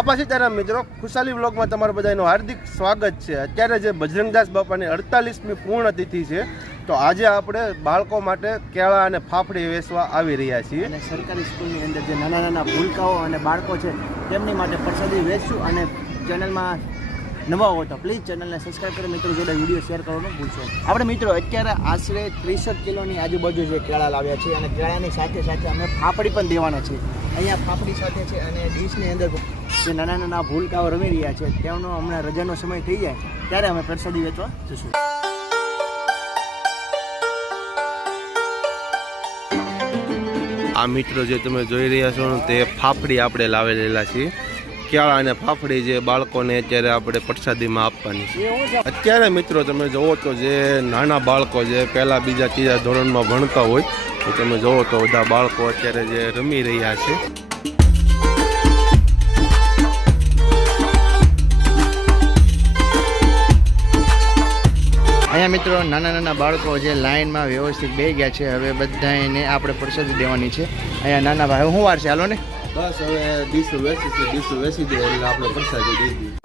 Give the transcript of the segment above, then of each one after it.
બાપા સીતારામ મિત્રો, ખુશાલી વ્લોગમાં તમારું બધાનું હાર્દિક સ્વાગત છે। અત્યારે જે બજરંગદાસ બાપાની 48મી પૂર્ણ તિથિ છે, તો આજે આપણે બાળકો માટે કેળા અને ફાફડી વેચવા આવી રહ્યા છીએ અને સરકારી સ્કૂલની અંદર જે નાના નાના ભૂલકાઓ અને બાળકો છે તેમની માટે પ્રસાદી વેચશું। અને ચેનલમાં નવા હો તો પ્લીઝ ચેનલને સબસ્ક્રાઈબ કરી મિત્રો જોડે વિડીયો શેર કરવાનું ભૂલશો। આપણે મિત્રો અત્યારે આશરે 63 કિલોની આજુબાજુ જે કેળા લાવ્યા છે અને કેળાની સાથે સાથે અમે ફાફડી પણ દેવાના છે। અહીંયા ફાફડી સાથે છે અને ડીશની અંદર જે નાના નાના ભૂલકાઓ રમી રહ્યા છે તેમનો હમણાં રજાનો સમય થઈ જાય ત્યારે અમે પ્રસાદી વેચવા જશું। આ મિત્રો જે તમે જોઈ રહ્યા છો તે ફાફડી આપણે લાવેલા છીએ। કેળા અને ફાફડી જે બાળકોને અત્યારે આપણે પ્રસાદીમાં આપવાની છે। અત્યારે મિત્રો તમે જોવો તો જે નાના બાળકો જે પહેલા બીજા ત્રીજા ધોરણમાં ભણતા હોય તો તમે જોવો તો બધા બાળકો અત્યારે જે રમી રહ્યા છે। અહીંયા મિત્રો નાના નાના બાળકો જે લાઈનમાં વ્યવસ્થિત બેસી ગયા છે। હવે બધાને આપણે પ્રસાદી દેવાની છે। અહીંયા નાના ભાઈ શું વાર છે? હાલો ને, બસ હવે ડીશું વેચી છે, ડીશું વેચી દે એટલે આપણે પ્રસાદી દઈ દઈએ।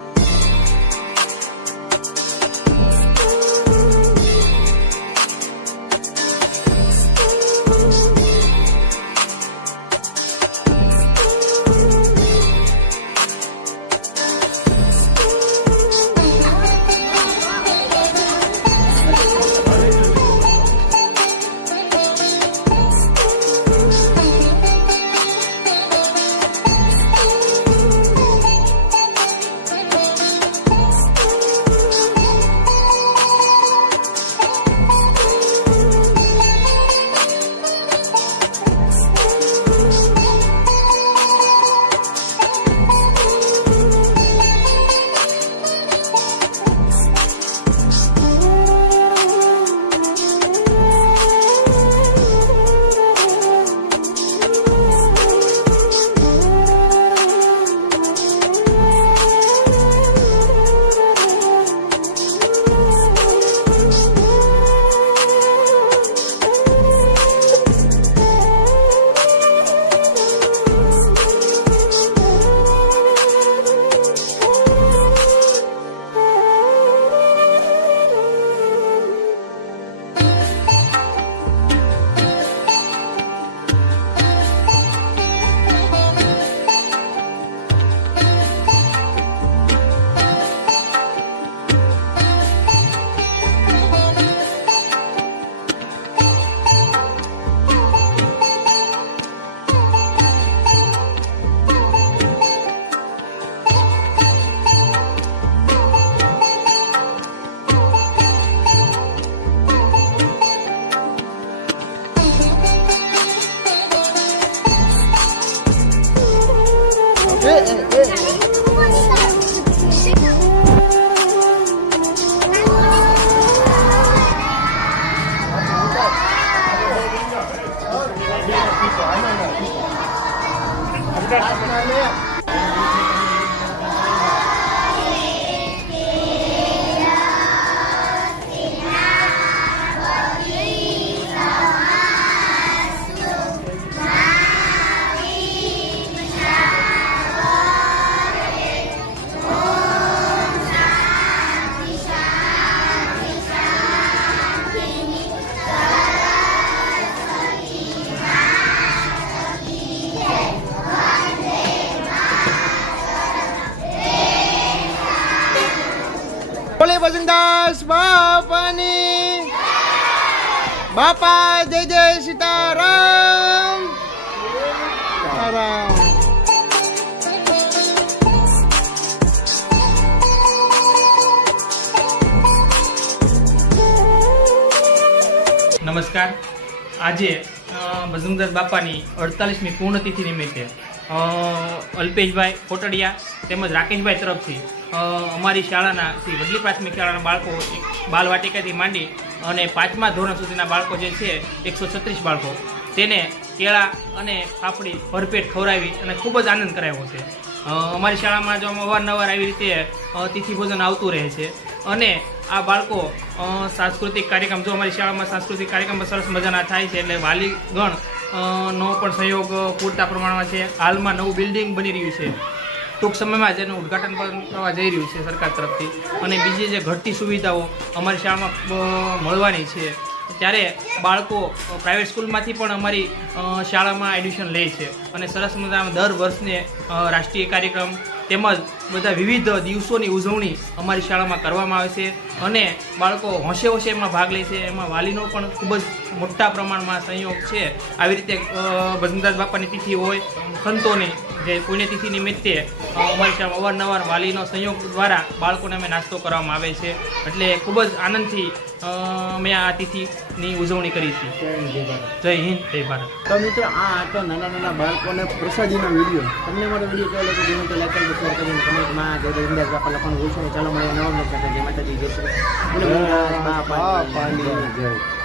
બોલે બજરંગદાસ બાપાની બાપા જય જય સીતારામ સીતારામ। નમસ્કાર। આજે બજરંગદાસ બાપાની 48મી પૂર્ણતિથિ નિમિત્તે અલ્પેશભાઈ કોટડિયા તેમજ રાકેશભાઈ તરફથી અમારી શાળાના શ્રી વડલી પ્રાથમિક શાળાના બાળકો બાલવાટિકાથી માંડી અને 5મા ધોરણ સુધીના બાળકો જે છે 136 બાળકો તેને કેળા અને ફાફડી ભરપેટ ખવડાવી અને ખૂબ જ આનંદ કરાવ્યો છે. અમારી શાળામાં જો અવારનવાર આવી રીતે તિથિ ભોજન આવતું રહે છે અને આ બાળકો સાંસ્કૃતિક કાર્યક્રમ જો અમારી શાળામાં સાંસ્કૃતિક કાર્યક્રમ સરસ મજાના થાય છે એટલે વાલીગણ નો પણ સહયોગ પૂરતા પ્રમાણમાં છે. હાલમાં નવું બિલ્ડિંગ બની રહ્યું છે, ટૂંક સમયમાં જ એનું ઉદ્ઘાટન પણ થવા જઈ રહ્યું છે સરકાર તરફથી. અને બીજી જે ઘટતી સુવિધાઓ અમારી શાળામાં મળવાની છે, ત્યારે બાળકો પ્રાઇવેટ સ્કૂલમાંથી પણ અમારી શાળામાં એડમિશન લે છે અને સરસ મજામાં દર વર્ષને રાષ્ટ્રીય કાર્યક્રમ તેમજ બધા વિવિધ દિવસોની ઉજવણી અમારી શાળામાં કરવામાં આવે છે અને બાળકો હોંશે હોંશે એમાં ભાગ લે છે. એમાં વાલીનો પણ ખૂબ જ મોટા પ્રમાણમાં સંયોગ છે. આવી રીતે ભજનદાસ બાપાની તિથિ હોય, સંતોની જે પુણ્યતિથિ નિમિત્તે અમારી શાળામાં અવારનવાર વાલીનો સંયોગ દ્વારા બાળકોને અમે નાસ્તો કરવામાં આવે છે. એટલે ખૂબ જ આનંદથી મેં આ તિથિની ઉજવણી કરી છે. જય હિન્દ, જય ભારત. તો મિત્રો આ તો નાના બાળકોને પ્રસાદીનો વિડીયો. તમને મારો વિડીયો કેવો લાગે જેને તો લાઈક કરી શેર કરીને કમેન્ટમાં જય ભજનદાસ બાપા લખવાનું ભૂલશો નહીં. ચાલો મળીએ નવા બ્લોગ સાથે. જય માતાજી, જય શ્રી કૃષ્ણ.